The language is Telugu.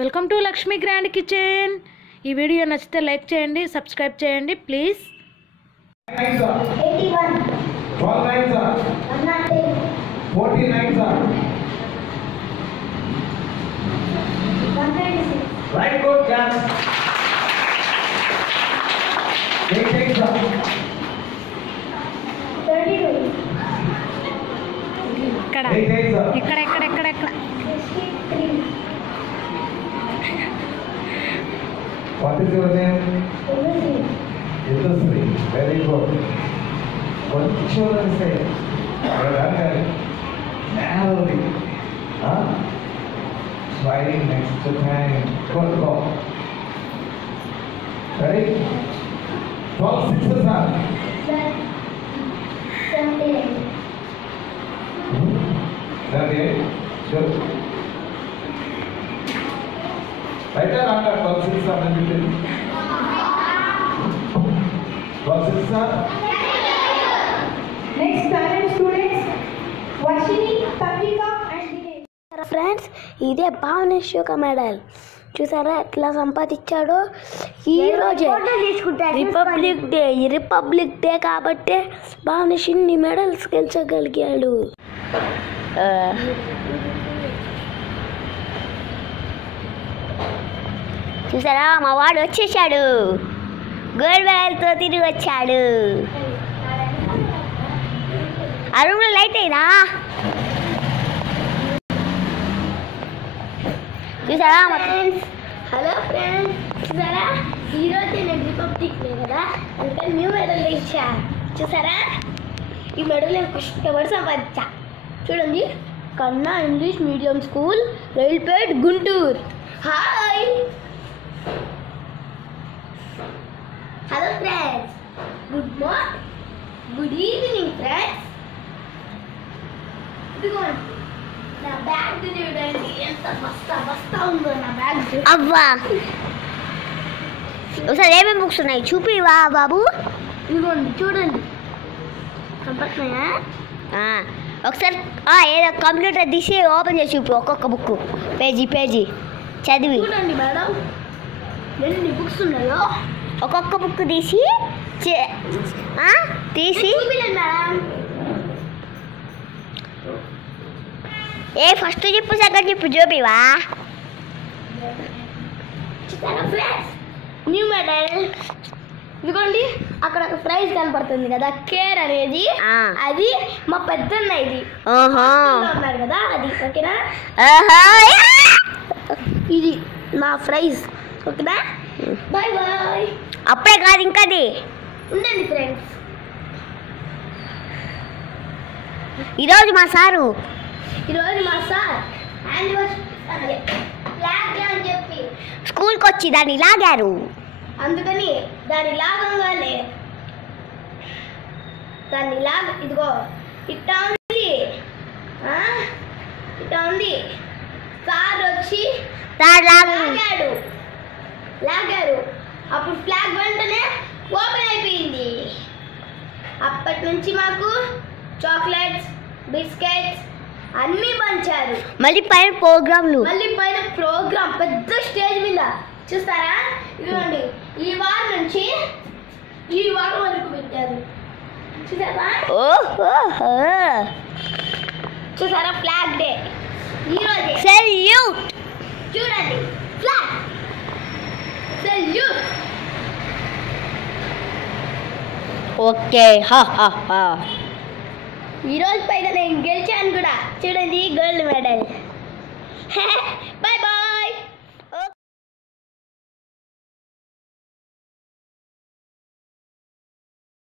Welcome to Lakshmi grand kitchen. ఈ వీడియో నచ్చితే లైక్ చేయండి, సబ్స్క్రైబ్ చేయండి please. 81 12 9 sir 110 49 sir 126 right good class 8 sir 32 ఇక్కడ 8 sir ఇక్కడ ఇక్కడ ఇక్కడ ఇక్కడ 63 what is your name Yudhasri very good what children say narrowly sliding next to time good go ready 12 6 sir 78 sure right there after 12 6 sir 12 6 sir next parents students Vashini Tatvika and Dinesh friends ఇదే భావనేష్ యొక్క మెడల్ చూసారా ఎట్లా సంపాదించాడో ఈ రోజే రిపబ్లిక్ డే కాబట్టి భావనేష్ ఇన్ని మెడల్స్ గెలిచగలిగాడు. చూసారా మా వాడు వచ్చేసాడు, గోల్డ్ మెడల్తో తిరిగి వచ్చాడు. ఆ రూమ్లో లైట్ అయినా చూసారా మా ఫ్రెండ్స్. హలో ఫ్రెండ్స్, చూసారా ఈరోజు నేను రిపబ్లిక్ డే కదా అందుకని న్యూ మెడల్ ఇచ్చా. చూసారా ఈ మెడల్ నేను కష్టపడి సంపాదించా. చూడండి, కన్నా English medium school, Railpet, Guntur. Hi hello friends, good morning, good evening friends. ఇదిగోండి నా బ్యాగ్ చూడండి, ఎంత బస్తా ఉందో నా బ్యాగ్. అవ్వా ఒకసారి ఏమేమి బుక్స్ ఉన్నాయి చూపివా బాబు. ఇదిగోండి చూడండి, కనపడుతున్నాయా? ఒకసారి ఏదో కంప్యూటర్ తీసి ఓపెన్ చేసి చూపి ఒక్కొక్క బుక్ పేజీ చదివి. చూడండి మేడం ఎన్ని బుక్స్ ఉన్నాయో, ఒక్కొక్క బుక్ తీసి మేడం. ఫస్ట్ చెప్పు సెకండ్ చెప్పు చూపివా. న్యూ మెడల్ ఇదిగోండి, అక్కడ ఒక ప్రైజ్ కనపడుతుంది కదా కేర్ అనేది, అది మా పెద్దన్న ఇది ఉన్నారు కదా అది. ఓకేనా, ఇది నా ప్రైజ్. ఓకేనా, బాయ్ బాయ్. అప్పుడే కాదు ఇంకా అది ఉండండి ఫ్రెండ్స్. ఈరోజు మా సార్ అని చెప్పి స్కూల్కి వచ్చి దాన్ని లాగారు. అందుకని దాన్ని లాగంగానే ఇదిగో ఇట్టా ఉంది సార్ వచ్చి లాగారు. అప్పుడు ఫ్లాగ్ వెంటనే ఓపెన్ అయిపోయింది. అప్పటి నుంచి మాకు చాక్లెట్స్, బిస్కెట్స్ అన్నీ పంచారు. మళ్ళీ పైన ప్రోగ్రామ్ పెద్ద స్టేజ్ మీద చూస్తారా. ఇదిగోండి ఈ వారం నుంచి ఈ వారం వరకు పెట్టారు. చూసారా ఫ్లాగ్ డే ఈరోజే. చూడండి ఫ్లాగ్ సెల్యూట్. ఓకే ఈరోజు పైన నేను గెలిచాను కూడా. చూడండి గోల్డ్ మెడల్. Bye bye.